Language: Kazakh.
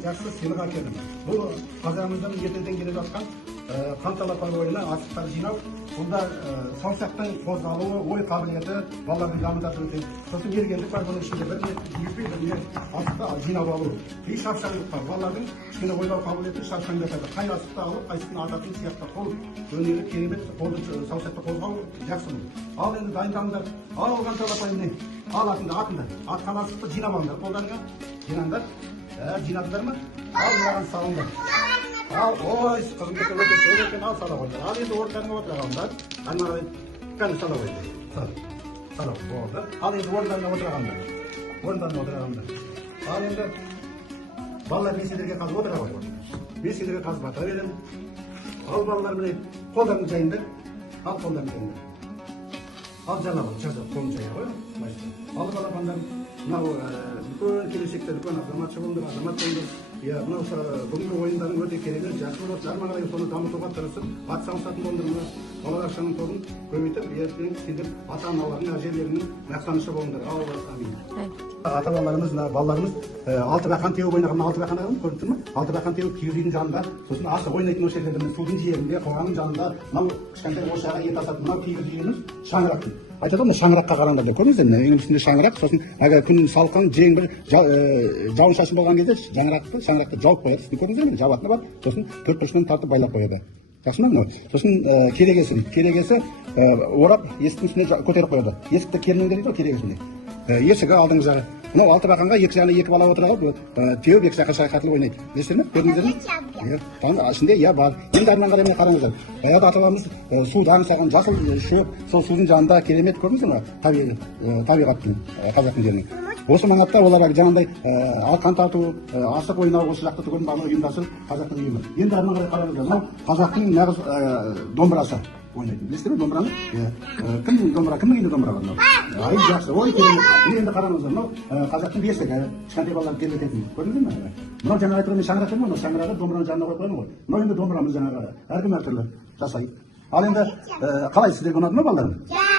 жақсы сыйлық әкелдім. Бұл қазағымыздан ертеден келе жатқан қанталапар ойына асықтар жинау, бұнда саусақтың қозғалуы, ой қабілеті балалардың дамытады өте. Сосын ергендік бар, бұның ішінде біріне асықты жинап алу. И шапшаңдық бар, балалардың кішкене ойлау қабілеті шапшаңдатады. Қай асықты алып, қайсысын ататын сияқты қол өнері керемет, қолды саусақты қозғау жақсы бұл. Ал енді дайындаңдар, ал қанталапар міне, ал атында, атқан асықты жинап алыңдар, қолдарыңа жинаңдар. Жинадыңдар ма? Ал мынаған салыңдар. Ал, ой, қызым кеткен өте екен, ал сала қойыңдар. Ал енді орындарыңа отыра қалыңдар. Аймағай, кәне сала қойыңдар. Сала болды. Ал енді орындарыңа отыра қалыңдар. Ал енді балалар меселерге қазып отыра қойыңдар. Меселерге қазып батыра беремін. Ал балалар міне қолдарын жайыңдар. Ал қолдарын жайыңдар. Ал жала қой, қолын жая қой. Ал балапандар мынау үлкен келешекте үлкен азаматшы болыңдар, азамат болыңдар. Мынау бүгінгі ойындардың өте керемет, жақсы болады. Жарма қарай соны дамытуға тырысып, ат салысатын болыңдар. Балалар шаның тобын көбейтіп, ертең сендер ата-аналарының, әжелерінің мақтанышы болыңдар. Амин. Ата-аналарымыз, балаларымыз 6 бақан теуіп ойнаған, 6 бақан ағым көріп тұр ма? 6 бақан теуіп киіз үйдің жанында, сосын асық ойнайтын осы жерлерде, судың жиегінде, қоғамның жанында, мынау кішкентай ошағы ет асатын, мынау киіз үйіміз шаңырақтың. Айтады ғой, шаңыраққа қараңдар деп көрдіңіздер ме? Ең үстінде шаңырақ, сосын күн салқын, жең бір жауын шашын болған кезде шаңырақты жауып қояды. Сіздің көрдіңіздер ме? Жабатыны бар, сосын төрт бұрышынан тартып байлап қояды. Жақсы ма мынау? Сосын керегесі орап есіктің үстіне көтеріп қояды. Есікті кернеңдер дейді ғой, керегесінде. Есігі алдыңғы жағы. Мынау 6 бақанға екі жағына 2 бала отыра қалып, теуіп екі жаққа шайқатылып ойнайды. Білесіздер ме? Көрдіңіздер ме? Ішінде бар. Енді артынан қарай қараңыздар. Баяғыда аталарымыз суды аңсаған жасыл шөп, сол судың жанында керемет көрдіңіздер ме? Табиғаттың, қазақтың жерінің. Осы маңатта олар жаңағындай алқан тарту, асық ойнау, осы жақта түгелін барлығы ұйымдасып қазақтың ұйымы. Енді артынан қарай қараңыздар. Мынау қазақтың нағыз домбырасы. Ойнайтын. Білесіздер ме домбыраны? Кімнің үйінде домбыра бар мынау? Ай, жақсы. Ой, керемет. Енді қараңыздар. Мынау қазақтың бесігі, кішкентай балалар тербететін. Көрдіңіздер ме? Мынау жаңа айтып мен шаңырақ дедім ғой, шаңырағы домбыраны жанына қойып қойдым ғой. Мынау енді домбырамыз жаңағы әркім әртүрлі жасайды. Ал енді қалай сіздерге ұнады ма балаларым?